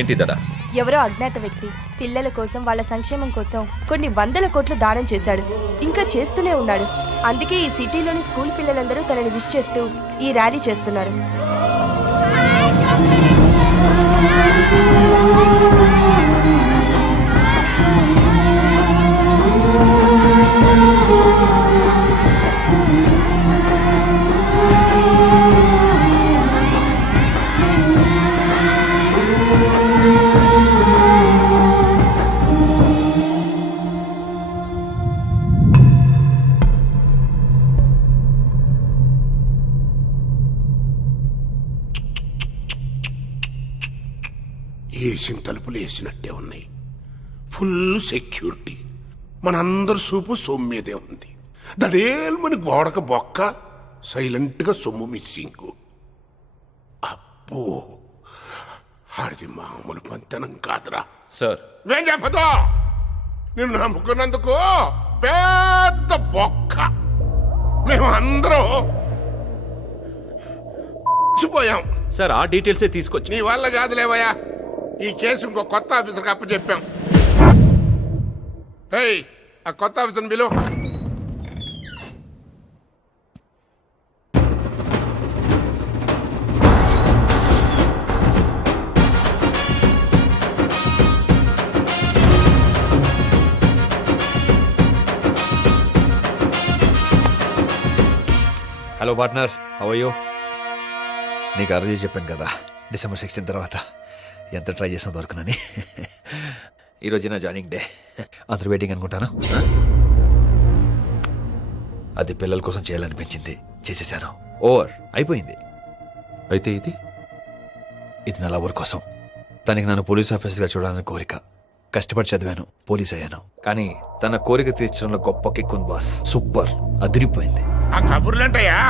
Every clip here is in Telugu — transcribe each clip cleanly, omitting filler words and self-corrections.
ఏంటిదడా? ఎవరో అజ్ఞాత వ్యక్తి పిల్లల కోసం వాళ్ళ సంక్షేమం కోసం కొన్ని వందల కోట్లు దానం చేశాడు. ఇంకా చేస్తూనే ఉన్నాడు. అందుకే ఈ సిటీలోని స్కూల్ పిల్లలందరూ తనని విష్ చేస్తూ ఈ ర్యాలీ చేస్తున్నారు. వేసిన తలుపులు వేసినట్టే ఉన్నాయి. Full security. మనందరి సూపు సొమ్ము మీదే ఉంది. దడేల్మని గోడక బొక్క, సైలెంట్గా సొమ్ము మిస్సింగ్. అబ్బో, అది మామూలు పంతనం కాదురా సార్. ఏం చెప్పదు, నిన్ను నమ్ముకున్నందుకు పెద్ద బొక్క. మేమందరం పోయాం సార్, ఆ డీటెయిల్సే తీసుకొచ్చి. నీ వల్ల కాదులేవయ్యా, ఈ కేసు ఇంకో కొత్త ఆఫీసర్కి అప్పచెప్పాం. ఏయ్, ఆ కొత్త ఆఫీసర్ని పిలువు. Hello partner, how are you? నీకు అర్జీ చెప్పాను కదా, December 16 తర్వాత ఎంత ట్రై చేసినా దొరకనని. ఈరోజు నా జాయినింగ్ డే. అందరూ వెయిటింగ్ అనుకుంటాను. అది పిల్లల కోసం చేయాలనిపించింది, చేసేసాను. ఓవర్ అయిపోయింది. అయితే ఇది నా లవర్ కోసం. తనకి నన్ను పోలీస్ ఆఫీసర్గా చూడాలని కోరిక. కష్టపడి చదివాను, పోలీస్ అయ్యాను. కానీ తన కోరిక తీర్చడంలో గొప్ప కిక్ ఉంది బాస్. సూపర్, అదిరిపోయింది. ఆ కబుర్లేంటయ్యా,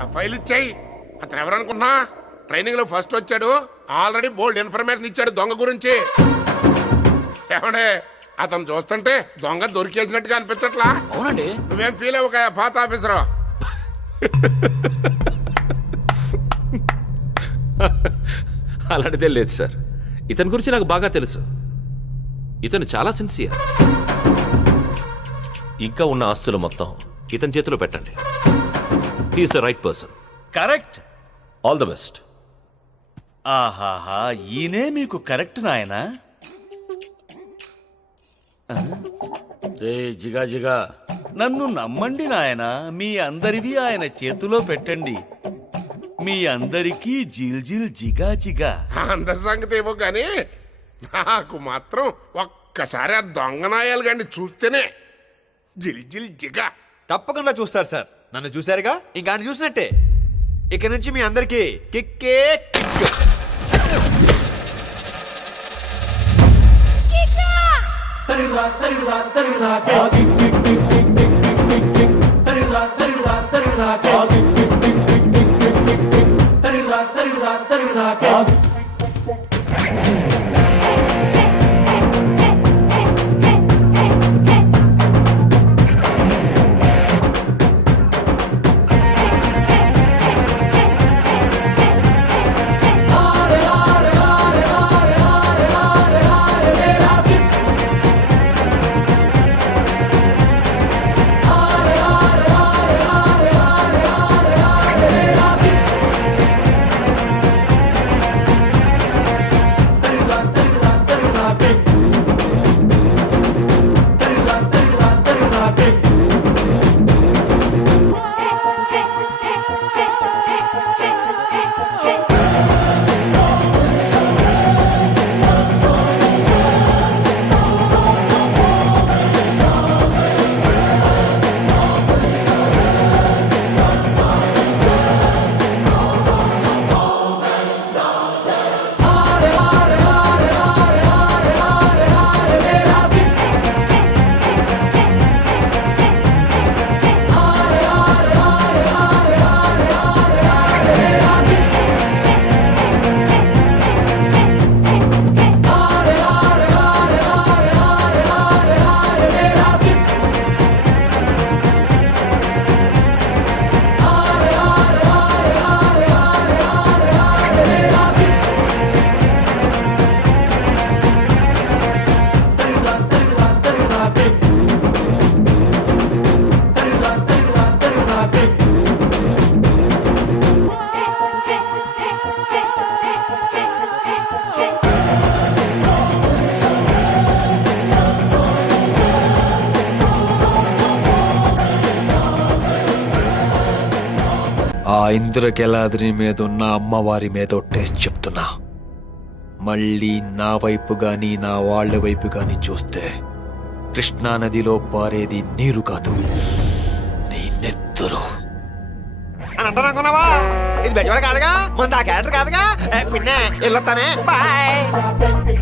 ఆ ఫైల్ ఇచ్చాయి. అతను ఎవరనుకున్నా, ట్రైనింగ్ లో ఫస్ట్ వచ్చాడు. ఆల్రెడీ బోల్డ్ ఇన్ఫర్మేషన్ ఇచ్చాడు దొంగ గురించి. ఏమడే, అతను చూస్తుంటే దొంగ దొరికేసినట్టుగా అనిపించట్లా? అవునండి. నువ్వేం ఫీల్ అవ్వక పాత ఆఫీసరు. అలాంటిదే లేదు సార్. ఇతని గురించి నాకు బాగా తెలుసు. ఇతను చాలా సిన్సియర్. ఇంకా ఉన్న ఆస్తులు మొత్తం ఇతని చేతిలో పెట్టండి. He's the right person. Correct. All the best. ఆహాహా, ఈయనే మీకు కరెక్ట్ నాయనా. రే జిగా జిగా, నన్ను నమ్మండి నాయనా. మీ అందరివి ఆయన చేతిలో పెట్టండి. మీ అందరికీ జిల్ జిల్ జిగా జిగా. అందరి సంగతి ఏమో కానీ నాకు మాత్రం ఒక్కసారి ఆ దొంగ నాయాలు గాని చూస్తేనే జిల్ జిల్ జిగా. తప్పకుండా చూస్తారు సార్. నన్ను చూశారుగా, ఇంకా ఆయన చూసినట్టే. ఇక నుంచి మీ అందరికీ కిక్కే కిక్. ఆ ఇంద్రకెలాద్రి మీద ఉన్న అమ్మవారి మీద ఒట్టేసి చెప్తున్నా, మళ్ళీ నా వైపు గాని నా వాళ్ళ వైపు గాని చూస్తే కృష్ణా నదిలో పారేది నీరు కాదు, నీ నెత్తురు. అని అంటారనుకున్నావా? ఇది బెజవాడ కాదుగా, మన ఆ క్యారెక్టర్ కాదుగా. పిన్నే వెళ్ళొస్తానే, బాయ్.